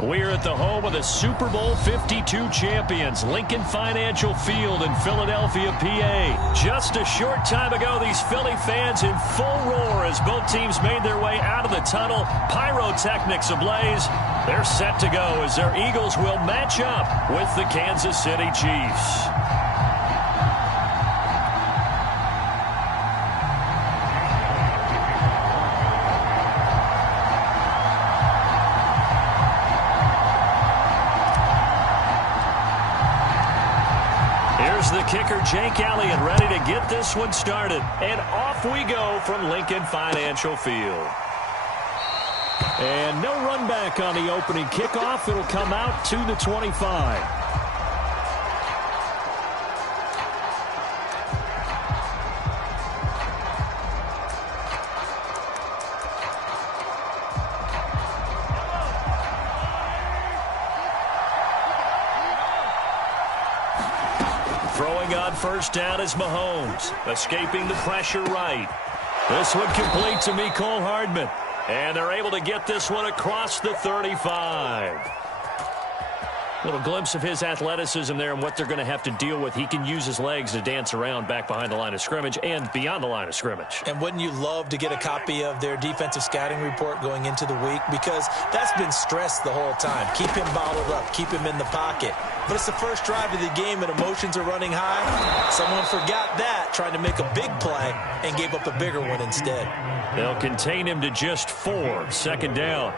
We're at the home of the Super Bowl 52 champions, Lincoln Financial Field in Philadelphia, PA. Just a short time ago, these Philly fans in full roar as both teams made their way out of the tunnel. Pyrotechnics ablaze. They're set to go as their Eagles will match up with the Kansas City Chiefs. The kicker, Jake Elliott, ready to get this one started. And off we go from Lincoln Financial Field. And no run back on the opening kickoff. It'll come out to the 25. Throwing on first down is Mahomes, escaping the pressure right. This one complete to Mecole Hardman. And they're able to get this one across the 35. Little glimpse of his athleticism there and what they're going to have to deal with. He can use his legs to dance around back behind the line of scrimmage and beyond the line of scrimmage. And wouldn't you love to get a copy of their defensive scouting report going into the week? Because that's been stressed the whole time. Keep him bottled up. Keep him in the pocket. But it's the first drive of the game and emotions are running high. Someone forgot that, trying to make a big play, and gave up a bigger one instead. They'll contain him to just 4. Second down.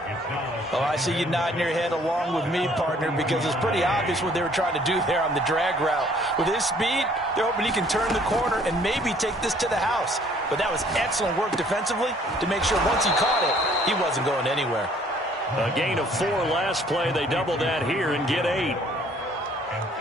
Oh, I see you nodding your head along with me, partner, because it's pretty obvious what they were trying to do there on the drag route. With his speed, they're hoping he can turn the corner and maybe take this to the house. But that was excellent work defensively to make sure once he caught it, he wasn't going anywhere. A gain of 4 last play. They double that here and get 8.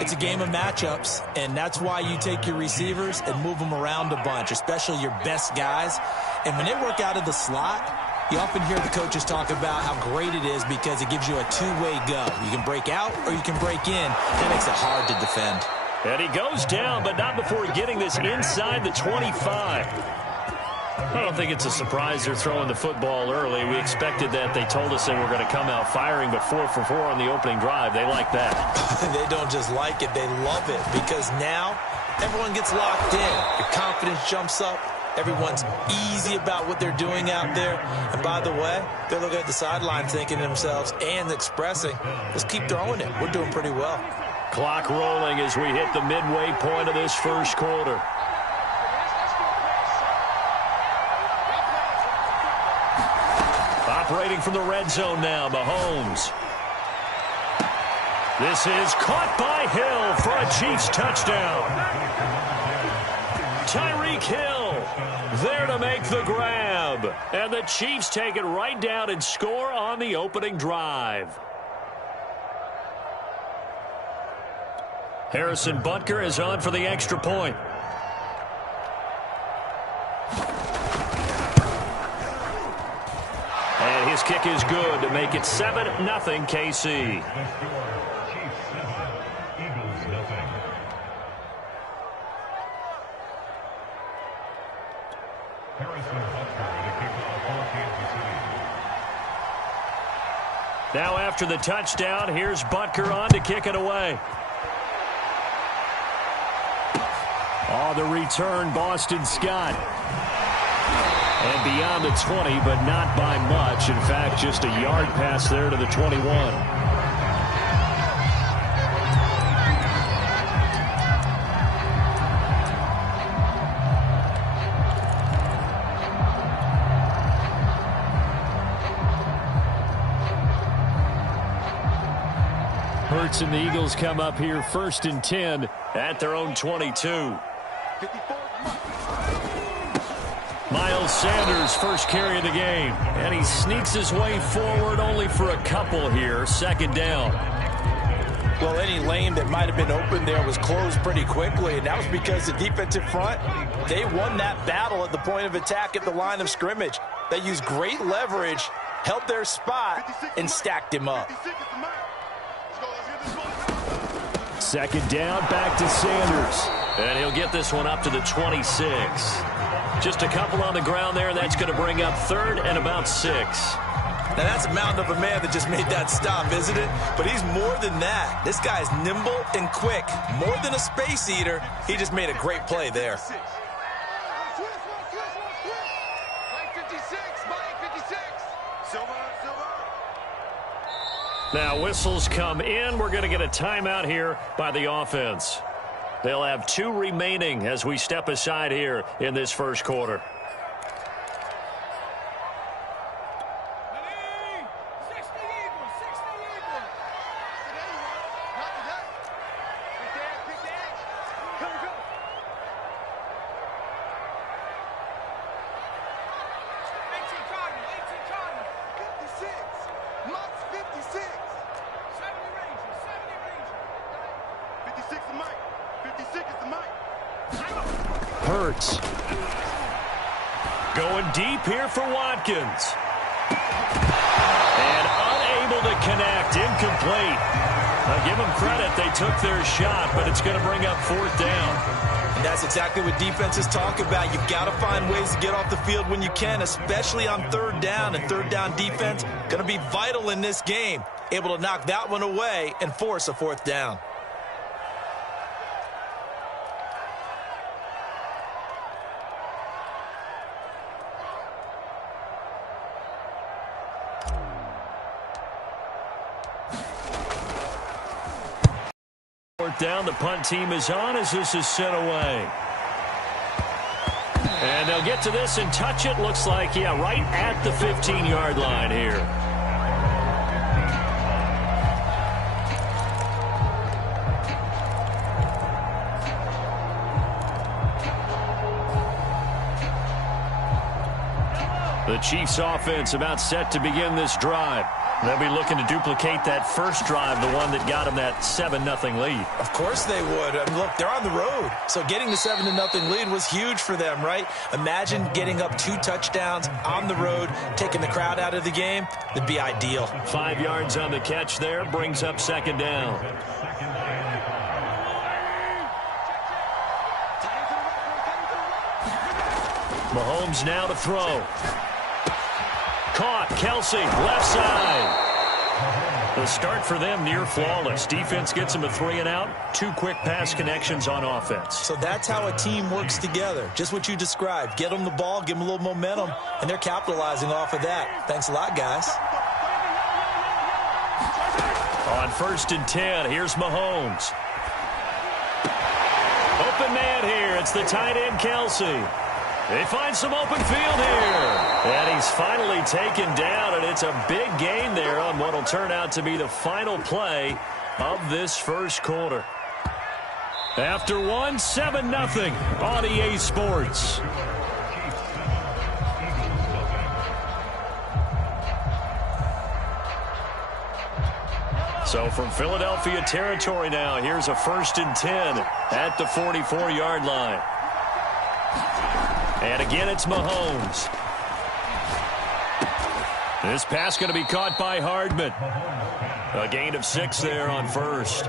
It's a game of matchups, and that's why you take your receivers and move them around a bunch, especially your best guys. And when they work out of the slot, you often hear the coaches talk about how great it is because it gives you a two-way go. You can break out or you can break in. That makes it hard to defend. And he goes down, but not before getting this inside the 25. I don't think it's a surprise they're throwing the football early. We expected that. They told us they were going to come out firing, but 4 for 4 on the opening drive. They like that. They don't just like it. They love it because now everyone gets locked in. Your confidence jumps up. Everyone's easy about what they're doing out there. And by the way, they're looking at the sideline thinking to themselves and expressing, let's keep throwing it. We're doing pretty well. Clock rolling as we hit the midway point of this first quarter. Operating from the red zone now, Mahomes. This is caught by Hill for a Chiefs touchdown. Tyreek Hill there to make the grab. And the Chiefs take it right down and score on the opening drive. Harrison Butker is on for the extra point. And his kick is good to make it 7-0 KC. Now after the touchdown, here's Butker on to kick it away. On the return, Boston Scott. And beyond the 20, but not by much. In fact, just a yard pass there to the 21. Hurts and the Eagles come up here 1st and 10 at their own 22. Miles Sanders, first carry of the game. And he sneaks his way forward only for a couple here. 2nd down. Well, any lane that might have been open there was closed pretty quickly, and that was because the defensive front, they won that battle at the point of attack at the line of scrimmage. They used great leverage, held their spot, and stacked him up. 2nd down, back to Sanders. And he'll get this one up to the 26. Just a couple on the ground there, and that's going to bring up 3rd and about 6. Now, that's a mountain of a man that just made that stop, isn't it? But he's more than that. This guy's nimble and quick. More than a space eater, he just made a great play there. Now, whistles come in. We're going to get a timeout here by the offense. They'll have 2 remaining as we step aside here in this first quarter. Hurts. Going deep here for Watkins. And unable to connect. Incomplete. Now give them credit. They took their shot, but it's going to bring up 4th down. And that's exactly what defenses talk about. You've got to find ways to get off the field when you can, especially on 3rd down. And 3rd down defense going to be vital in this game. Able to knock that one away and force a 4th down. Down, the punt team is on as this is sent away. And they'll get to this and touch it. Looks like, yeah, right at the 15-yard line here. The Chiefs offense about set to begin this drive. They'll be looking to duplicate that first drive, the one that got them that 7-0 lead. Of course they would. And look, they're on the road. So getting the 7-0 lead was huge for them, right? Imagine getting up 2 touchdowns on the road, taking the crowd out of the game. That'd be ideal. 5 yards on the catch there, brings up 2nd down. Mahomes now to throw. Caught, Kelsey, left side. The start for them near flawless. Defense gets them a 3 and out. 2 quick pass connections on offense. So that's how a team works together. Just what you described. Get them the ball, give them a little momentum, and they're capitalizing off of that. Thanks a lot, guys. On 1st and 10, here's Mahomes. Open man here. It's the tight end, Kelsey. They find some open field here. And he's finally taken down, and it's a big gain there on what will turn out to be the final play of this first quarter. After 7-0 on EA Sports. So from Philadelphia territory now, here's a 1st and 10 at the 44-yard line. And again, it's Mahomes. This pass going to be caught by Hardman. A gain of 6 there on 1st.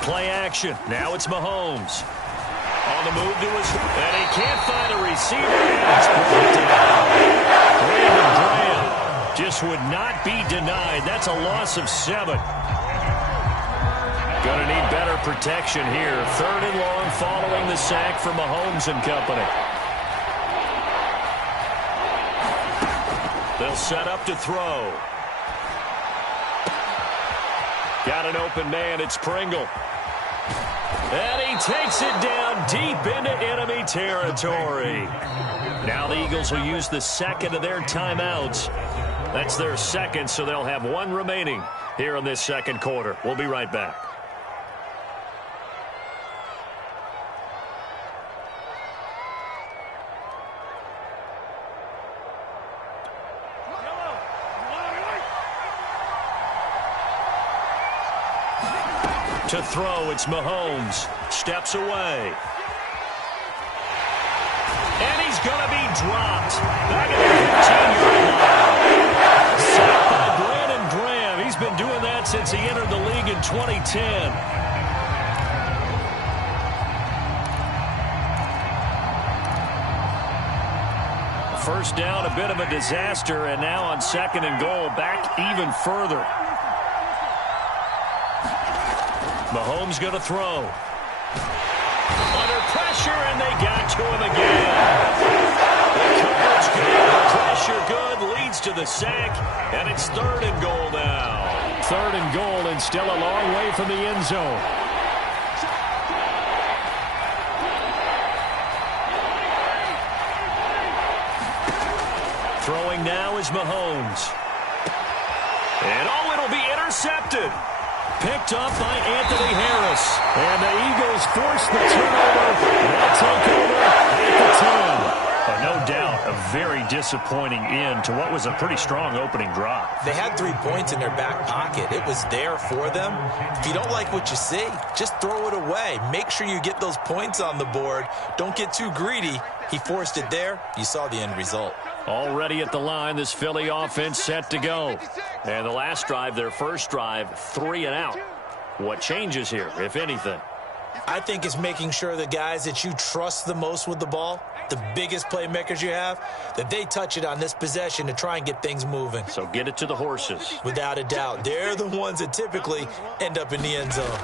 Play action. Now it's Mahomes. On the move to his... And he can't find a receiver. And it's brought down. Graham just would not be denied. That's a loss of 7. Going to need better protection here. 3rd and long following the sack from Mahomes and company. They'll set up to throw. Got an open man. It's Pringle. And he takes it down deep into enemy territory. Now the Eagles will use the second of their timeouts. That's their second, so they'll have 1 remaining here in this second quarter. We'll be right back. To throw, it's Mahomes. Steps away. And he's going to be dropped. Back at the 15-yard line. Sacked by Brandon Graham. He's been doing that since he entered the league in 2010. First down, a bit of a disaster, and now on 2nd and goal, back even further. Mahomes going to throw. Under pressure, and they got to him again. The coverage good, the pressure good, leads to the sack, and it's 3rd and goal now. 3rd and goal, and still a long way from the end zone. Throwing now is Mahomes. And it'll be intercepted. Picked up by Anthony Harris. And the Eagles force the turnover. They'll take over at the 10. No doubt a very disappointing end to what was a pretty strong opening drive. They had 3 points in their back pocket. It was there for them. If you don't like what you see, just throw it away. Make sure you get those points on the board. Don't get too greedy. He forced it there. You saw the end result. Already at the line, this Philly offense set to go. And the last drive, their first drive, 3 and out. What changes here, if anything? I think it's making sure the guys that you trust the most with the ball, the biggest playmakers you have, that they touch it on this possession to try and get things moving. So get it to the horses. Without a doubt. They're the ones that typically end up in the end zone.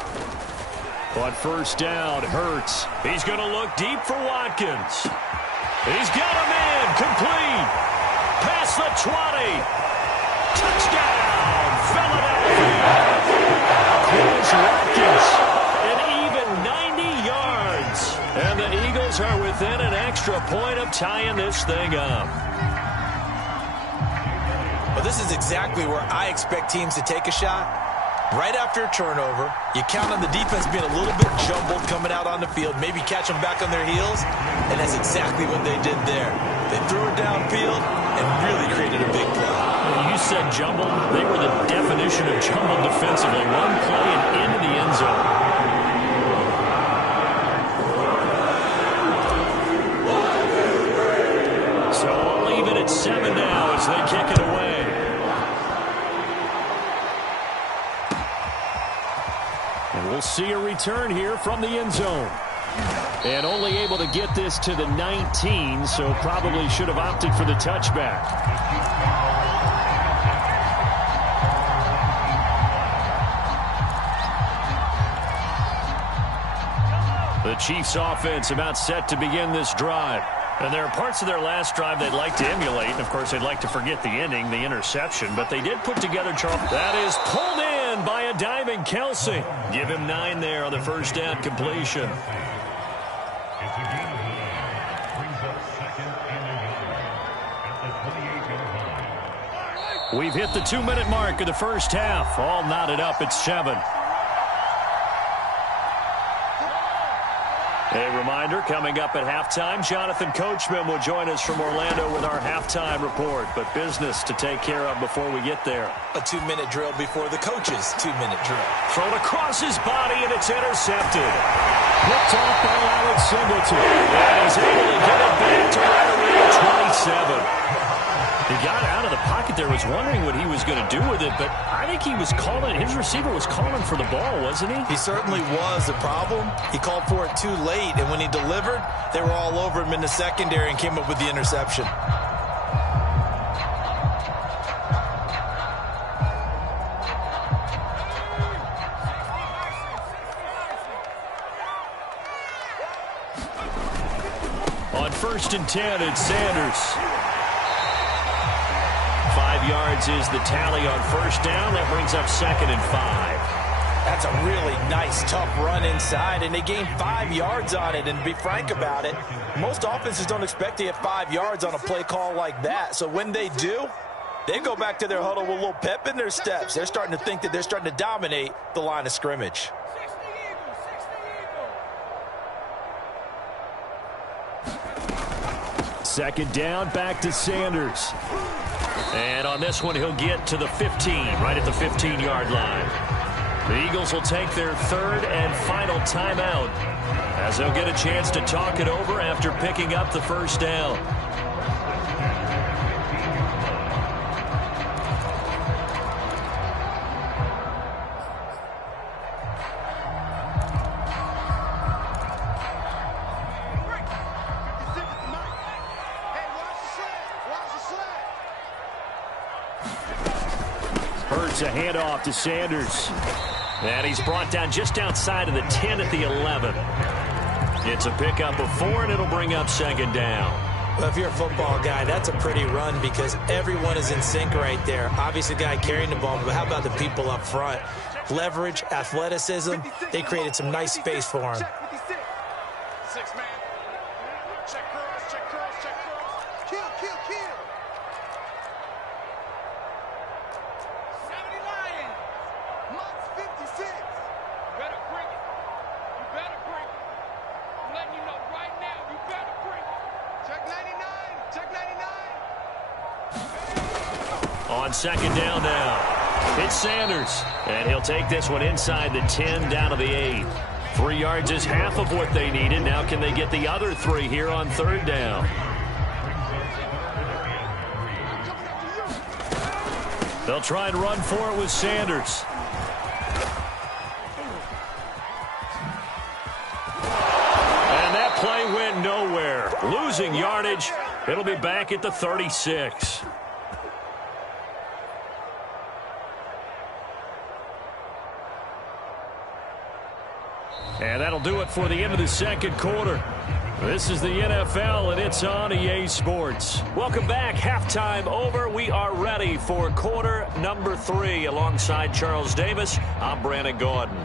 But first down, Hurts. He's going to look deep for Watkins. He's got him in. Complete. Past the 20. Touchdown, Philadelphia. Chris Watkins. An even 90 yards. And the Eagles are within an extra point of tying this thing up. Well, this is exactly where I expect teams to take a shot. Right after a turnover, you count on the defense being a little bit jumbled coming out on the field, maybe catch them back on their heels, and that's exactly what they did there. They threw it downfield and really created a big play. You said jumbled. They were the definition of jumbled defensively. One play and into the end zone. So all even at 7 now as they kick it away. And we'll see a return here from the end zone. And only able to get this to the 19, so probably should have opted for the touchback. The Chiefs offense about set to begin this drive. And there are parts of their last drive they'd like to emulate. And, of course, they'd like to forget the ending, the interception. But they did put together, Charles. That is pulled in by a diving Kelsey. Give him 9 there on the first down completion. We've hit the 2-minute mark of the first half. All knotted up at 7. A reminder, coming up at halftime, Jonathan Coachman will join us from Orlando with our halftime report. But business to take care of before we get there. A 2-minute drill before the coach's 2-minute drill. Thrown across his body, and it's intercepted. Picked off by Alex Singleton. And he's able to get it back to right around 27. He got out of the pocket there, was wondering what he was going to do with it, but I think he was calling, his receiver was calling for the ball, wasn't he? He certainly was. The problem, he called for it too late, and when he delivered, they were all over him in the secondary and came up with the interception. On 1st and 10, it's Sanders. 5 yards is the tally on first down. That brings up 2nd and 5. That's a really nice, tough run inside, and they gained 5 yards on it. And to be frank about it, most offenses don't expect to get 5 yards on a play call like that. So when they do, they go back to their huddle with a little pep in their steps. They're starting to think that they're starting to dominate the line of scrimmage. Second down, back to Sanders. And on this one, he'll get to the 15, right at the 15-yard line. The Eagles will take their 3rd and final timeout as they'll get a chance to talk it over after picking up the first down. Hurts a handoff to Sanders. And he's brought down just outside of the 10 at the 11. It's a pickup of 4, and it'll bring up second down. Well, if you're a football guy, that's a pretty run because everyone is in sync right there. Obviously, the guy carrying the ball, but how about the people up front? Leverage, athleticism, they created some nice space for him. Six man. Check cross, check cross, check cross. Kill, kill, kill. 70 Lions. Mox 56. You better bring it. You better bring it. I'm letting you know right now, you better bring it. Check 99. Check 99. On second down now. It's Sanders, and he'll take this one inside the 10 down to the 8. 3 yards is half of what they needed. Now can they get the other 3 here on third down? They'll try and run for it with Sanders. And that play went nowhere. Losing yardage. It'll be back at the 36. And that'll do it for the end of the second quarter. This is the NFL, and it's on EA Sports. Welcome back. Halftime over. We are ready for quarter number 3. Alongside Charles Davis, I'm Brandon Gordon.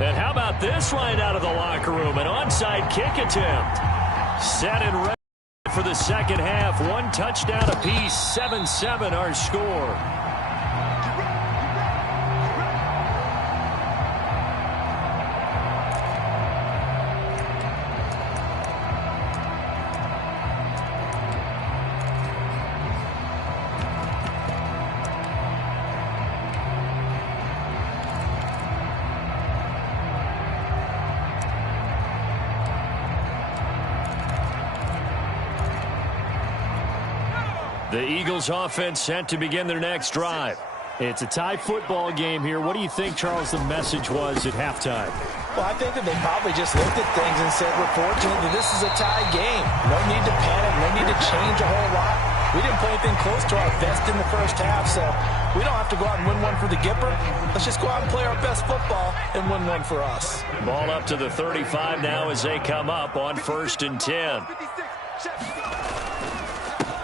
And how about this right out of the locker room? An onside kick attempt. Set and ready for the second half. 1 touchdown apiece. 7-7 our score. The Eagles offense set to begin their next drive. It's a tie football game here. What do you think, Charles, the message was at halftime? Well, I think that they probably just looked at things and said, we're fortunate that this is a tie game. No need to panic, no need to change a whole lot. We didn't play anything close to our best in the first half, so we don't have to go out and win one for the Gipper. Let's just go out and play our best football and win one for us. Ball up to the 35 now as they come up on 1st and 10.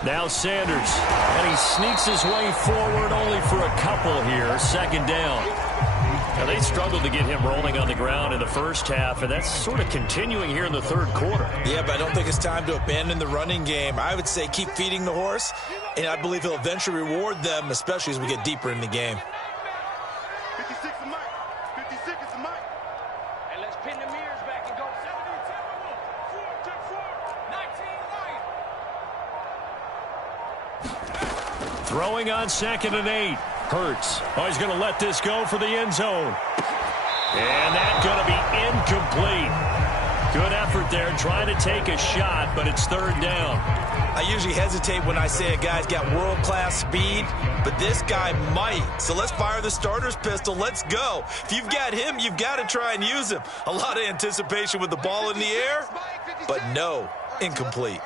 Now Sanders, and he sneaks his way forward only for a couple here. Second down. Now they struggled to get him rolling on the ground in the first half, and that's sort of continuing here in the third quarter. Yeah, but I don't think it's time to abandon the running game. I would say keep feeding the horse, and I believe he'll eventually reward them, especially as we get deeper in the game. 56 is Mike. 56 is Mike. And let's pin the mirrors back and go 70, 10, 4, 19 Lions. Throwing on 2nd and 8. Hurts. Oh, he's going to let this go for the end zone. And that's going to be incomplete. Good effort there trying to take a shot, but it's 3rd down. I usually hesitate when I say a guy's got world-class speed, but this guy might. So let's fire the starter's pistol. Let's go. If you've got him, you've got to try and use him. A lot of anticipation with the ball in the air, but no, incomplete.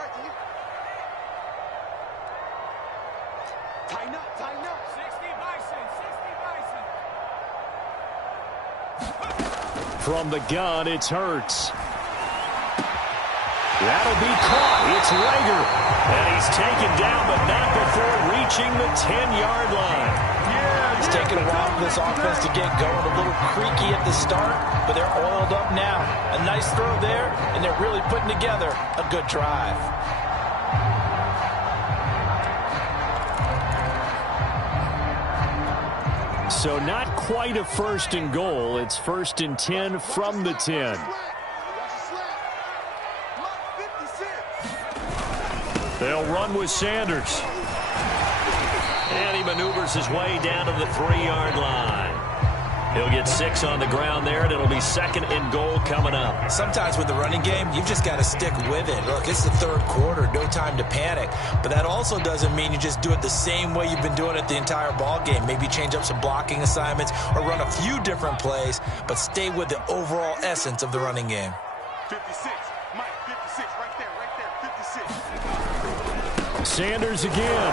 Tighten up, tighten up. 60 Bison, 60 Bison. From the gun, it's Hurts. That'll be caught. It's Rager. And he's taken down, but not before reaching the 10-yard line. It's taken a while for this offense to get going. A little creaky at the start, but they're oiled up now. A nice throw there, and they're really putting together a good drive. So not quite a 1st and goal. It's 1st and 10 from the 10. They'll run with Sanders. And he maneuvers his way down to the 3-yard line. He'll get 6 on the ground there, and it'll be 2nd and goal coming up. Sometimes with the running game, you've just got to stick with it. Look, it's the 3rd quarter, no time to panic. But that also doesn't mean you just do it the same way you've been doing it the entire ball game. Maybe change up some blocking assignments or run a few different plays, but stay with the overall essence of the running game. 56, Mike, 56. Sanders again.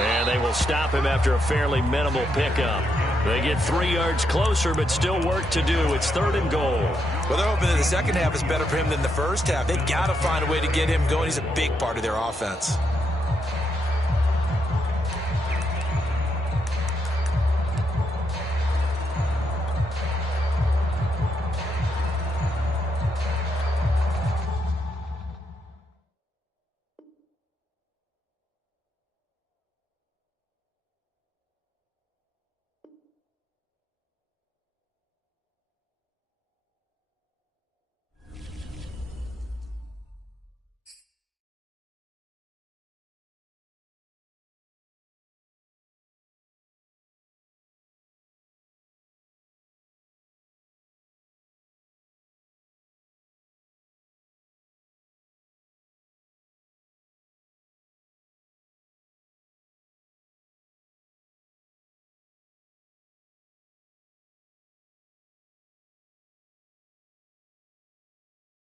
And they will stop him after a fairly minimal pickup. They get 3 yards closer, but still work to do. It's 3rd and goal. Well, they're hoping that the second half is better for him than the first half. They've got to find a way to get him going. He's a big part of their offense.